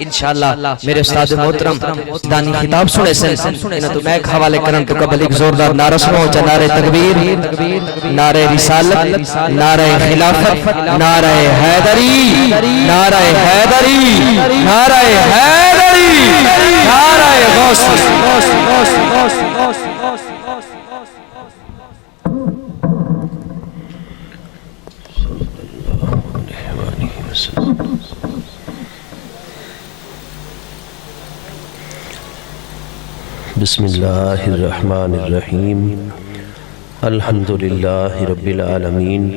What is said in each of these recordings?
انشاءاللہ میرے استاد محترم دانی خطاب سنے سن انہاں تو میں حوالے کرن تو قبل ایک زوردار نعرہ سنو چا نعرہ تکبیر، نعرہ رسالت، نعرہ خلافت، نعرہ حیدری، نعرہ حیدری، نعرہ حیدری، نعرہ غوث بسم اللہ الرحمن الرحیم الحمدللہ رب العالمین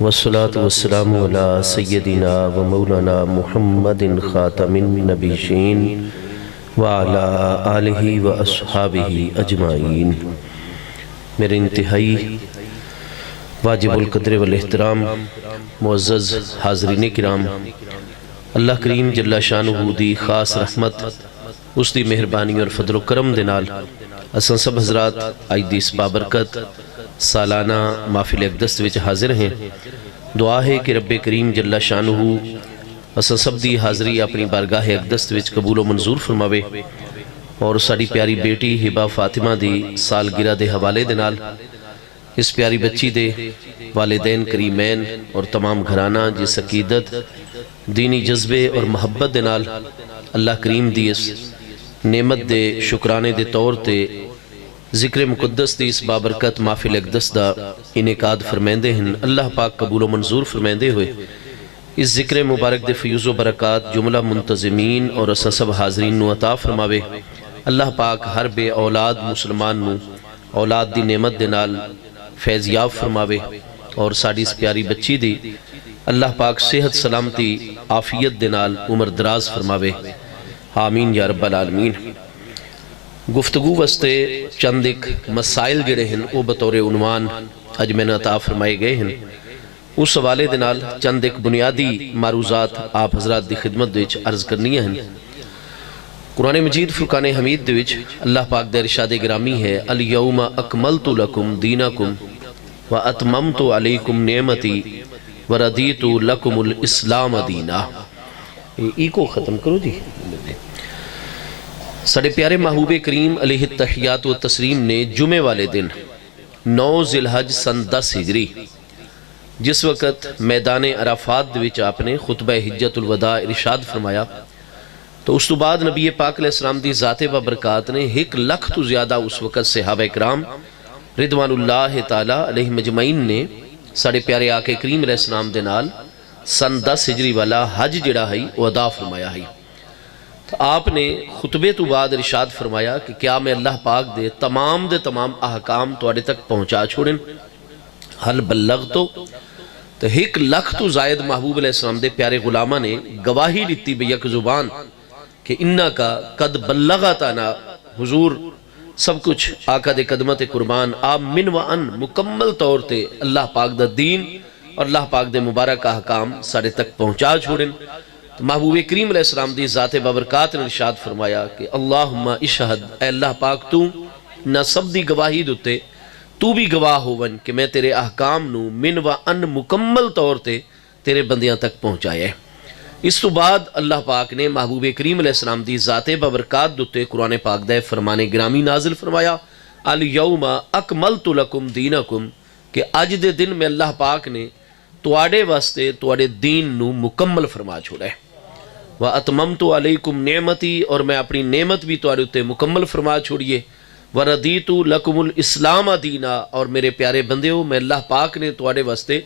والصلاة والسلام علی سیدنا و مولانا محمد خاتم النبیین وعلی آلہ و اصحابہ اجمعین۔ میرے انتہائی واجب القدر والاحترام معزز حاضرین کرام، اللہ کریم جل شانہ دی خاص رحمت، اس دی مہربانی اور فضل و کرم دے نال اساں سب حضرات آج دی اس بابرکت سالانہ محفل اقدس وچ حاضر ہیں۔ دعا ہے کہ رب کریم جل شانہ اساں سب دی حاضری اپنی بارگاہ اقدس وچ قبول و منظور فرماوے، اور ساڑی پیاری بیٹی ہبہ فاطمہ دی سالگرہ دے حوالے دے نال اس پیاری بچی دے والدین کریمین اور تمام گھرانہ جس عقیدت، دینی جذبے اور محبت دے نال اللہ کریم دی اس نعمت دے شکرانے دے طور تے ذکر مقدس دی اس بابرکت محفل اقدس دا انعقاد فرمیندے ہیں، اللہ پاک قبول و منظور فرمیندے ہوئے اس ذکر مبارک دے فیوز و برکات جملہ منتظمین اور اساں سب حاضرین نو عطا فرماوے۔ اللہ پاک ہر بے اولاد مسلمان نو اولاد دی نعمت دے نال فیضیاب فرماوے، اور ساڑی اس پیاری بچی دی اللہ پاک صحت سلامتی عافیت دے نال عمر دراز فرماوے، آمین یا رب العالمین۔ گفتگو وستے چند ایک مسائل جڑے ہیں وہ بطور عنوان اج میں نے عطا فرمائے گئے ہیں، اس حوالے دے نال چند ایک بنیادی معروضات آپ حضرات دی خدمت دے وچ عرض کرنی ہیں۔ قرآن مجید فرقان حمید دے وچ اللہ پاک دے ارشاد گرامی ہے، الیوم اکملت لکم دینکم واتممت علیکم نعمتی وردیت لکم الاسلام دینا۔ ای کو ختم کرو جی۔ سڑے پیارے محبوب کریم علیہ التحیات و تسلیم نے جمعے والے دن 9 ذی الحج سن 10 ہجری جس وقت میدان عرفات دے وچ آپ نے خطبہ حجت الوداع ارشاد فرمایا، تو اس تو بعد نبی پاک علیہ السلام دی ذات و برکات نے 1 لاکھ تو زیادہ اس وقت صحابہ اکرام رضوان اللہ تعالیٰ علیہ مجمعین نے ساڑے پیارے آقا کریم علیہ السلام دے نال سن 10 ہجری والا حج جڑا ہے وہ ادا فرمایا ہے۔ تو آپ نے خطبے تو بعد ارشاد فرمایا کہ کیا میں اللہ پاک دے تمام احکام توڑے تک پہنچا چھوڑیں، حل بلغ تو 1 لاکھ تو زائد محبوب علیہ السلام دے پیارے غلامہ نے گواہی لیتی بیک زبان کہ انکا قد بلغتنا، حضور سب کچھ آقا دے قدمت قربان آپ من و ان مکمل طور تے اللہ پاک دا دین اور اللہ پاک دے مبارک احکام سارے تک پہنچا چھوڑیں۔ تو محبوب کریم علیہ السلام دی ذات بابرکات نے ارشاد فرمایا کہ اللہم اشہد، اے اللہ پاک تو نہ سب دی گواہی دوتے تو بھی گواہ ہوون کہ میں تیرے احکام نو من و ان مکمل طور تے تیرے بندیاں تک پہنچایا ہے۔ اس تو بعد اللہ پاک نے محبوب کریم علیہ السلام دی ذات بابرکات دوتے قرآن پاک دے فرمان گرامی نازل فرمایا، الیوم اکملت لکم دینکم، کہ آج دے دن میں اللہ پاک نے تواڑے واسطے تواڑے دین نو مکمل فرما چھوڑا ہے، وَأَتْمَمْتُ عَلَيْكُمْ نعمتی، اور میں اپنی نعمت بھی تواڑے اتے مکمل فرما چھوڑیے، وَرَدِيتُ لَكُمُ الْإِسْلَامَ دِينَ، اور میرے پیارے بندیوں میں اللہ پاک نے تواڑے واسطے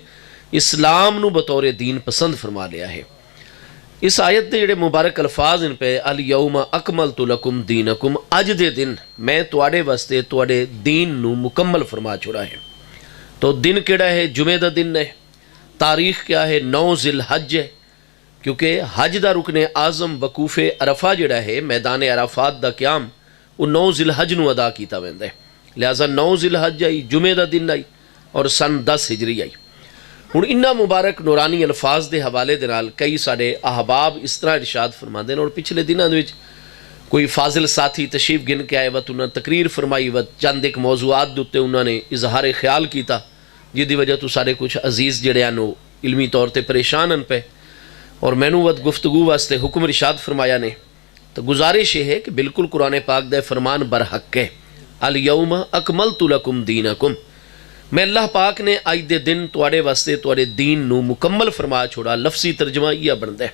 اسلام نو بطور دین پسند فرما لیا ہے۔ اس آیت دے جڑے مبارک الفاظ ان پہ الیوم اکملت لکم دینکم، اج دے دن میں تواڑے واسطے تواڑے دین نو مکمل فرما چھوڑا ہے۔ تو دن کیڑا ہے؟ جمعہ دا دن ہے۔ تاریخ کیا ہے؟ 9 ذی الحج ہے، کیونکہ حج دا رکن اعظم وقوف عرفہ جڑا ہے میدان عرفات دا قیام وہ 9 ذی الحج نو ادا کیتا ویندا ہے، لہذا 9 ذی الحج آئی، جمعہ دا دن آئی اور سن 10 ہجری آئی۔ ہن انہاں مبارک نورانی الفاظ دے حوالے دے نال کئی سارے احباب اس طرح ارشاد فرماندے ہیں، اور پچھلے دناں دے وچ کوئی فاضل ساتھی تشریف گن کے آئے وقت انہوں نے تقریر فرمائی وقت چند ایک موضوعات دوتے انہوں نے اظہار خیال کیتا، جی دی وجہ تو سارے کچھ عزیز جڑے ہیں علمی طور تے پریشان ان پہ اور مینو ود گفتگو واسطے حکم ارشاد فرمایا نے تو گزارش یہ ہے کہ بالکل قرآن پاک دے فرمان برحق ہے الیوم اکملت لکم دینکم میں اللہ پاک نے آج دے دن تواڈے واسطے تواڈے دین نو مکمل فرما چھوڑا لفظی ترجمہ یہ بنتا ہے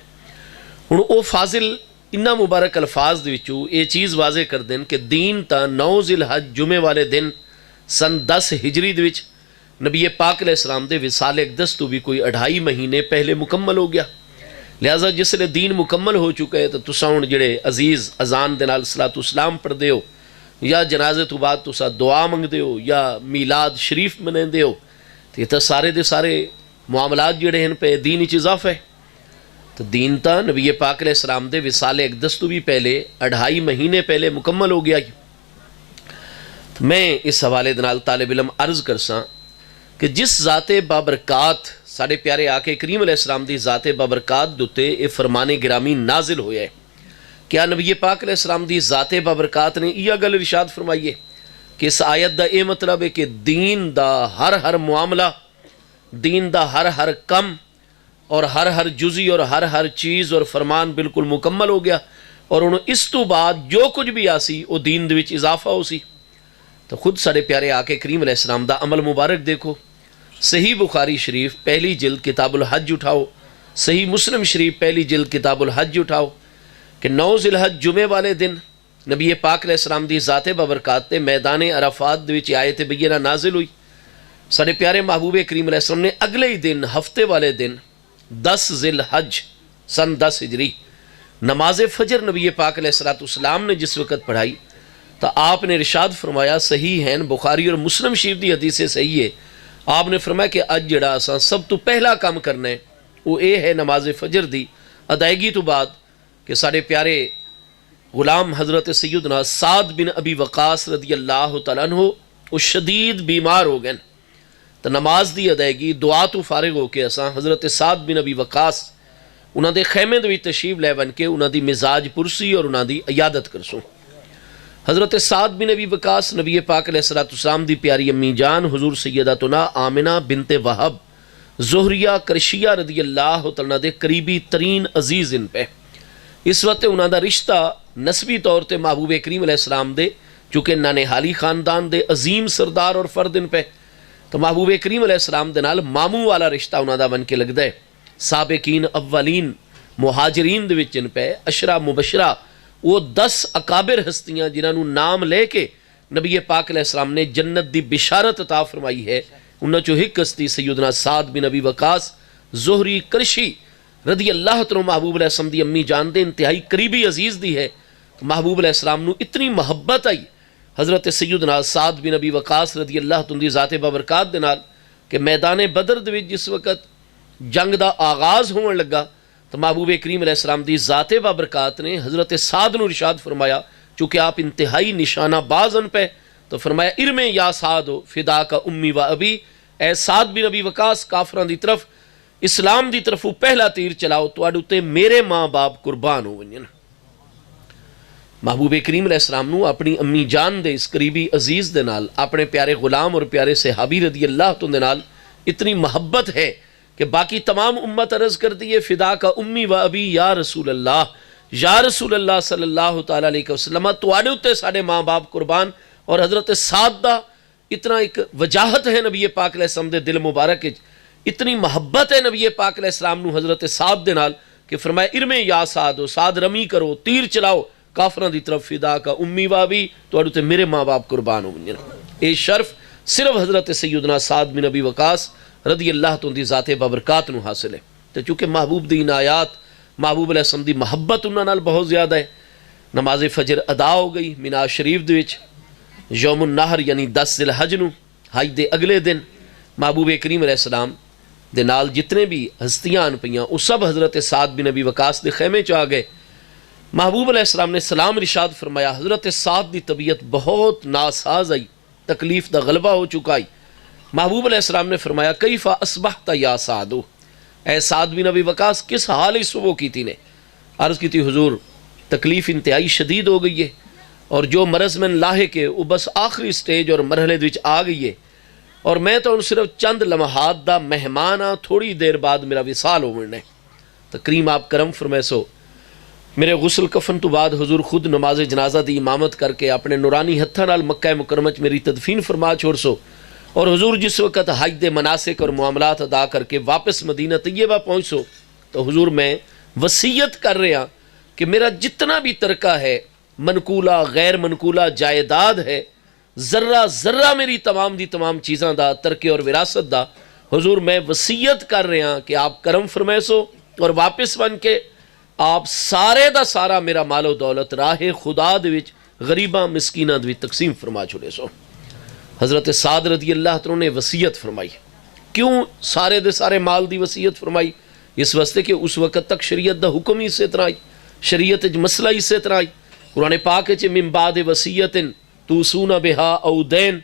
ہن او فاضل انہاں مبارک الفاظ دے وچوں یہ چیز واضح کر دین کہ دین تا 9 ذی الحج جمعے والے دن سن 10 ہجری دے وچ نبی پاک علیہ السلام دے وصال اقدس تو بھی کوئی 2.5 مہینے پہلے مکمل ہو گیا لہٰذا جس لئے دین مکمل ہو چکا ہے تو تساں ہن جڑے عزیز اذان دے نال صلاۃ والسلام پڑھدے ہو یا جنازے تو بعد تساں دعا منگدے ہو یا میلاد شریف منیندے ہو تو یہ تو سارے دے سارے معاملات جڑے ہیں پہ دین وچ اضافہ ہے تو دین تا نبی پاک علیہ السلام دے وصال اقدس تو بھی پہلے 2.5 مہینے پہلے مکمل ہو گیا تو میں اس حوالے دے نال طالب علم عرض کرساں کہ جس ذات بابرکات ساڑھے پیارے آقا کریم علیہ السلام دی ذات بابرکات دوتے اے فرمان گرامی نازل ہویا ہے کیا نبی پاک علیہ السلام دی ذات بابرکات نے یہ گل ارشاد فرمائیے کہ اس آیت دا اے مطلب ہے کہ دین دا ہر معاملہ دین دا ہر کم اور ہر جزی اور ہر چیز اور فرمان بالکل مکمل ہو گیا اور انہوں اس تو بعد جو کچھ بھی آسی وہ دین دے وچ اضافہ ہو سی تو خود ساڑھے پیارے آقا کریم علیہ السلام دا عمل مبارک دیکھو صحیح بخاری شریف پہلی جلد کتاب الحج اٹھاؤ صحیح مسلم شریف پہلی جلد کتاب الحج اٹھاؤ کہ 9 ذی الحج جمعے والے دن نبی پاک علیہ السلام دی ذات بابرکات تے میدان عرفات دے وچ آیت بینہ نازل ہوئی ساڑھے پیارے محبوب کریم علیہ السلام نے اگلے ہی دن ہفتے والے دن 10 ذی الحج سن 10 ہجری نماز فجر نبی پاک علیہ السلام نے جس وقت پڑھائی تو آپ نے ارشاد فرمایا صحیح ہیں بخاری اور مسلم شریف دی حدیث صحیح ہے آپ نے فرمایا کہ اج جڑا اساں سب تو پہلا کام کرنا ہے وہ اے ہے نماز فجر دی ادائیگی تو بعد کہ سارے پیارے غلام حضرت سیدنا سعد بن ابی وقاص رضی اللہ تعالیٰ عنہ وہ شدید بیمار ہو گئے تو نماز دی ادائیگی دعا تو فارغ ہو کے اساں حضرت سعد بن ابی وقاص انہاں دے خیمے دے وچ تشریف لے بن کے انہاں دی مزاج پرسی اور انہاں دی عیادت کرسوں حضرت سعد بن ابی وقاص نبی پاک علیہ السلام دی پیاری امی جان حضور سیدتنا آمنہ بنت وہب زہریہ کرشیہ رضی اللہ تعالیٰ دے قریبی ترین عزیز ان پہ اس وقت انہاں دا رشتہ نسبی طور تے محبوب کریم علیہ السلام دے چونکہ نانہالی خاندان دے عظیم سردار اور فرد ان پہ تو محبوب کریم علیہ السلام دے نال ماموں والا رشتہ انہاں دا بن کے لگ دے سابقین اولین مہاجرین دے وچ ان پہ عشرہ مبشرہ وہ 10 اکابر ہستیاں جنہوں نام لے کے نبی پاک علیہ السلام نے جنت دی بشارت عطا فرمائی ہے انہوں چو ہک ہستی سیدنا سعد بن ابی وقاص زہری کرشی رضی اللہ تعالیٰ محبوب علیہ السلام دی امی جان دے انتہائی قریبی عزیز دی ہے محبوب علیہ السلام نو اتنی محبت آئی حضرت سیدنا سعد بن ابی وقاص رضی اللہ تعالیٰ دی ذات بابرکات دے نال کہ میدان بدر دے وچ جس وقت جنگ دا آغاز ہون لگا تو محبوب کریم علیہ السلام دی ذات بابرکات نے حضرت سعد نو ارشاد فرمایا چونکہ آپ انتہائی نشانہ باز ان پہ تو فرمایا ارم یا سعد فدا کا امی و ابی اے سعد بن ابی وقاص کافران دی طرف اسلام دی طرف پہلا تیر چلاؤ تو اڈوتے میرے ماں باپ قربان ہو ونجن محبوب کریم علیہ السلام نو اپنی امی جان دے اس قریبی عزیز دے نال اپنے پیارے غلام اور پیارے صحابی رضی اللہ تعالیٰ دے نال اتنی محبت ہے کہ باقی تمام امت عرض کر دیئے فدا کا امی و ابی یا رسول اللہ صلی اللہ تعالیٰ علیہ وسلم تو آڑے ہوتے ساڑھے ماں باپ قربان اور حضرت سعد دا اتنا ایک وجاہت ہے نبی پاک علیہ السلام دے دل مبارک اتنی محبت ہے نبی پاک علیہ السلام نو حضرت سعد دے نال کہ فرمایا ارمے یا سعد رمی کرو تیر چلاؤ کافران دی طرف فدا کا امی و ابی تو آڑے ہوتے میرے ماں باپ قربان ہو اے شرف صرف حضرت سیدنا سعد بن ابی وقاص رضی اللہ تعالیٰ دی ذات بابرکات نو حاصل ہے تو چونکہ محبوب دی عنایات محبوب علیہ السلام دی محبت انہاں نال بہت زیادہ ہے نماز فجر ادا ہو گئی مینا شریف دے وچ یوم النہر یعنی 10 ذی الحج نو حج دے اگلے دن محبوب کریم علیہ السلام دے نال جتنے بھی ہستیاں آن پئیاں وہ سب حضرت سعد بن ابی وقاص دے خیمے چ آ گئے محبوب علیہ السلام نے سلام ارشاد فرمایا حضرت سعد دی طبیعت بہت ناساز آئی تکلیف دا غلبہ ہو چکا آئی محبوب علیہ السلام نے فرمایا کیفا اصبحت یا سعدو اے سعد بن ابی وقاص کس حال ہی صبح کی تھی نے عرض کی تھی حضور تکلیف انتہائی شدید ہو گئی ہے اور جو مرض میں لاحق ہے وہ بس آخری سٹیج اور مرحلے دوچ آ گئی ہے اور میں تو ان صرف چند لمحات دا مہمان ہاں تھوڑی دیر بعد میرا وصال ہو مرنے تو کریم آپ کرم فرمائے سو میرے غسل کفن تو بعد حضور خود نماز جنازہ دی امامت کر کے اپنے نورانی ہتھاں نال مکہ مکرمہ چ میری تدفین فرما چھوڑ سو، اور حضور جس وقت حج دے مناسک اور معاملات ادا کر کے واپس مدینہ طیبہ پہنچ سو تو حضور میں وصیت کر رہا کہ میرا جتنا بھی ترکہ ہے، منقولہ غیر منقولہ جائیداد ہے، ذرہ ذرہ میری تمام دی تمام چیزاں دا ترکے اور وراثت دا، حضور میں وصیت کر رہا کہ آپ کرم فرمائے سو اور واپس بن کے آپ سارے دا سارا میرا مال و دولت راہ خدا دے وچ غریباں مسکیناں دے وچ تقسیم فرما چھوڑے سو۔ حضرت سعد رضی اللہ عنہ نے وصیت فرمائی۔ کیوں سارے دے سارے مال دی وصیت فرمائی؟ اس واسطے کہ اس وقت تک شریعت دا حکم ہی اسی طرح آئی، شریعت مسئلہ ہی اسی طرح آئی۔ قرآن پاک چ من بعد وصیت توصون بہا او دین،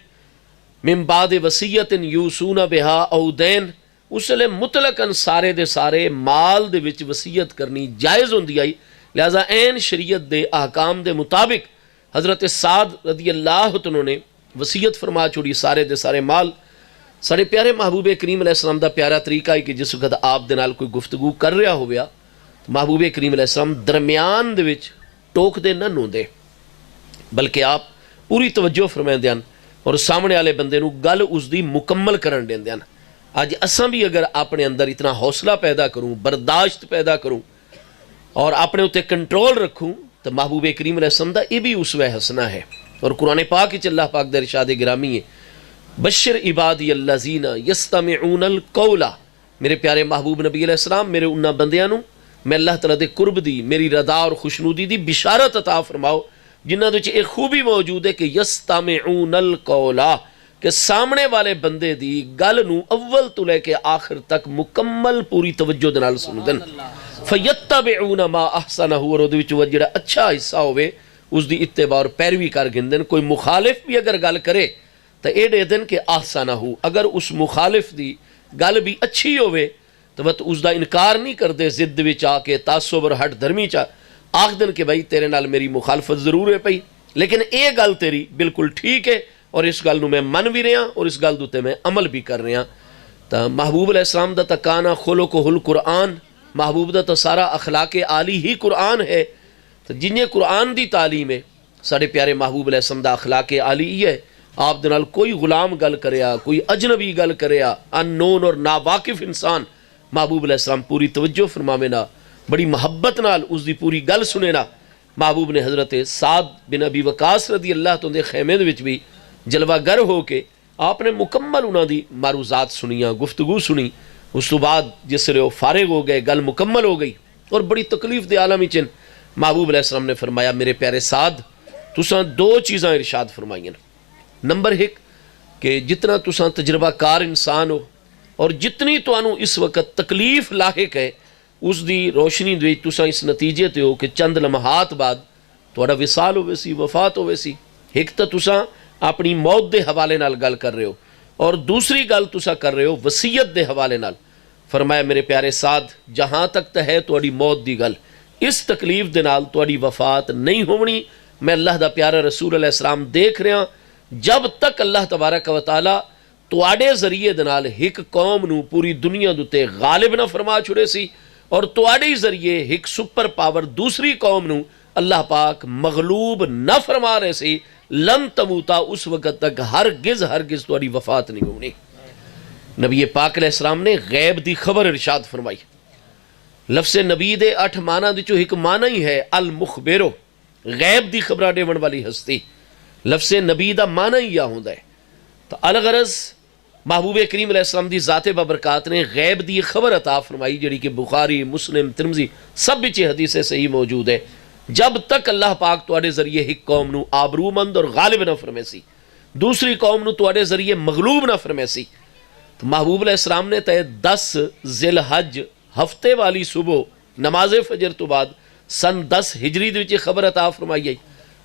من بعد وصیت یوصون بہا او دین، اس لئے مطلقاً سارے دے سارے مال دے وچ وصیت کرنی جائز ہوندی آئی، لہذا این شریعت دے احکام دے مطابق حضرت سعد رضی اللہ عنہ نے وصیت فرما چھوڑی سارے دے سارے مال۔ سارے پیارے محبوب کریم علیہ السلام دا پیارا طریقہ ہے کہ جس وقت آپ دے نال کوئی گفتگو کر رہا ہو گیا محبوب کریم علیہ السلام درمیان دے وچ ٹوک دے نہ نوں دے، بلکہ آپ پوری توجہ فرمائیں دیان اور سامنے والے بندے نو گل اس دی مکمل کرن دین دیان۔ آج اساں بھی اگر اپنے اندر اتنا حوصلہ پیدا کروں، برداشت پیدا کروں اور اپنے اتے کنٹرول رکھوں تو محبوب کریم علیہ السلام دا یہ بھی اسوہ حسنہ ہے۔ اور قرآن پاک چ اللہ پاک دا ارشاد گرامی ہے بشر عبادی الذین یستمعون القول، میرے پیارے محبوب نبی علیہ السلام میرے انہاں بندیاں نو میں اللہ تعالیٰ دے قرب دی، میری رضا اور خوشنودی دی بشارت عطا فرماؤ جنہاں دے ایک خوبی موجود ہے کہ یستمعون القول، کہ سامنے والے بندے دی گل نو اول تو لے کے آخر تک مکمل پوری توجہ دے نال سن دن، فیتبعون ما احسنہ، اور دے وچ جڑا اچھا حصہ ہوئے اس دی اتباع اور پیروی کر گندن۔ کوئی مخالف بھی اگر گل کرے تو اے دے دن کہ احسنہ، اگر اس مخالف دی گل بھی اچھی ہوئے تو وہ اس دا انکار نہیں کر دے، ضد وچ آ کے تعصب اور ہٹ دھرمی چا آکھ دن کہ بھائی تیرے نال میری مخالفت ضرور ہے پئی، لیکن اے گل تیری بالکل ٹھیک ہے اور اس گل نو میں من بھی رہا اور اس گل دوتے میں عمل بھی کر رہا۔ تو محبوب علیہ السلام دا تکانا خلقہ القرآن، محبوب دا تو سارا اخلاق عالی ہی قرآن ہے۔ تو جنہیں قرآن دی تعلیم ہے سارے پیارے محبوب علیہ السلام دا اخلاق عالی ہی ہے۔ آپ دے نال کوئی غلام گل کریا، کوئی اجنبی گل کریا، ان نون اور ناواقف انسان، محبوب علیہ السلام پوری توجہ فرماوے نا، بڑی محبت نال اس دی پوری گل سنے نا۔ محبوب نے حضرت سعد بن ابی وقاص رضی اللہ عنہ دے خیمے دے وچ بھی جلوہ گر ہو کے آپ نے مکمل انہاں دی معروضات سنیاں، گفتگو سنی۔ اس تو بعد جس لئے وہ فارغ ہو گئے، گل مکمل ہو گئی اور بڑی تکلیف دے عالمی چن محبوب علیہ السلام نے فرمایا میرے پیارے سعد تساں دو چیزاں ارشاد فرمائیں۔ نمبر ایک کہ جتنا تساں تجربہ کار انسان ہو اور جتنی توانوں اس وقت تکلیف لاحق ہے اس دی روشنی دے تساں اس نتیجے تے ہو کہ چند لمحات بعد تہاڈا وصال ہوئے سی، وفات ہوئے سی۔ ایک تو تساں اپنی موت دے حوالے نال گل کر رہے ہو اور دوسری گل تساں کر رہے ہو وصیت دے حوالے نال۔ فرمایا میرے پیارے سعد جہاں تک تے ہے تہاڈی موت دی گل، اس تکلیف دے نال تہاڈی وفات نہیں ہونی۔ میں اللہ دا پیارا رسول علیہ السلام دیکھ رہا جب تک اللہ تبارک و تعالی تواڈے ذریعے دے نال ایک قوم نو پوری دنیا دے غالب نہ فرما چھڑے سی اور تواڈے ذریعے ایک سپر پاور دوسری قوم نو اللہ پاک مغلوب نہ فرما رہے سی، لن تموتا، اس وقت تک ہرگز تواڈی وفات نہیں ہونی۔ نبی پاک علیہ السلام نے غیب دی خبر ارشاد فرمائی۔ لفظ نبی دے 8 معنی وچ ایک معنی ہی ہے المخبرو، غیب دی خبراں دیون والی ہستی۔ لفظ نبی دا معنی ہی یا ہوندا ہے۔ تو الغرض محبوب کریم علیہ السلام دی ذات بابرکات نے غیب دی خبر عطا فرمائی جڑی کہ بخاری، مسلم، ترمذی سب وچ حدیث صحیح موجود ہے۔ جب تک اللہ پاک تواڈے ذریعے ایک قوم نو آبرو مند اور غالب نہ فرمے سی، دوسری قوم نو تواڈے ذریعے مغلوب نہ فرمے سی، تو محبوب علیہ السلام نے تے 10 ذی الحج ہفتے والی صبح نماز فجر تو بعد سن 10 ہجری دے وچ خبر عطا فرمائی گئی۔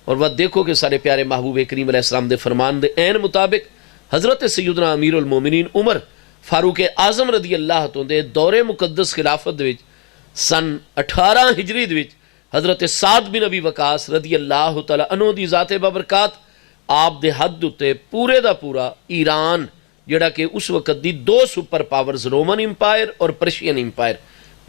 اور وہ دیکھو کہ سارے پیارے محبوب کریم علیہ السلام دے فرمان دے عین مطابق حضرت سیدنا امیر المومنین عمر فاروق اعظم رضی اللہ عنہ دے دور مقدس خلافت دے وچ سن 18 ہجری دے وچ حضرت سعد بن ابی وقاص رضی اللہ تعالی عنہ دی ذات بابرکات آپ دے حد تے پورے دا پورا ایران جڑا کہ اس وقت دی 2 سپر پاورز رومن امپائر اور پرشین امپائر،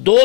2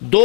2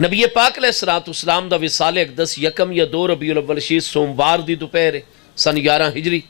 نبی پاک علیہ السلام دا وصال اقدس یکم یا 2 ربیع الاول شی سوموار دی دوپہر سن 11 ہجری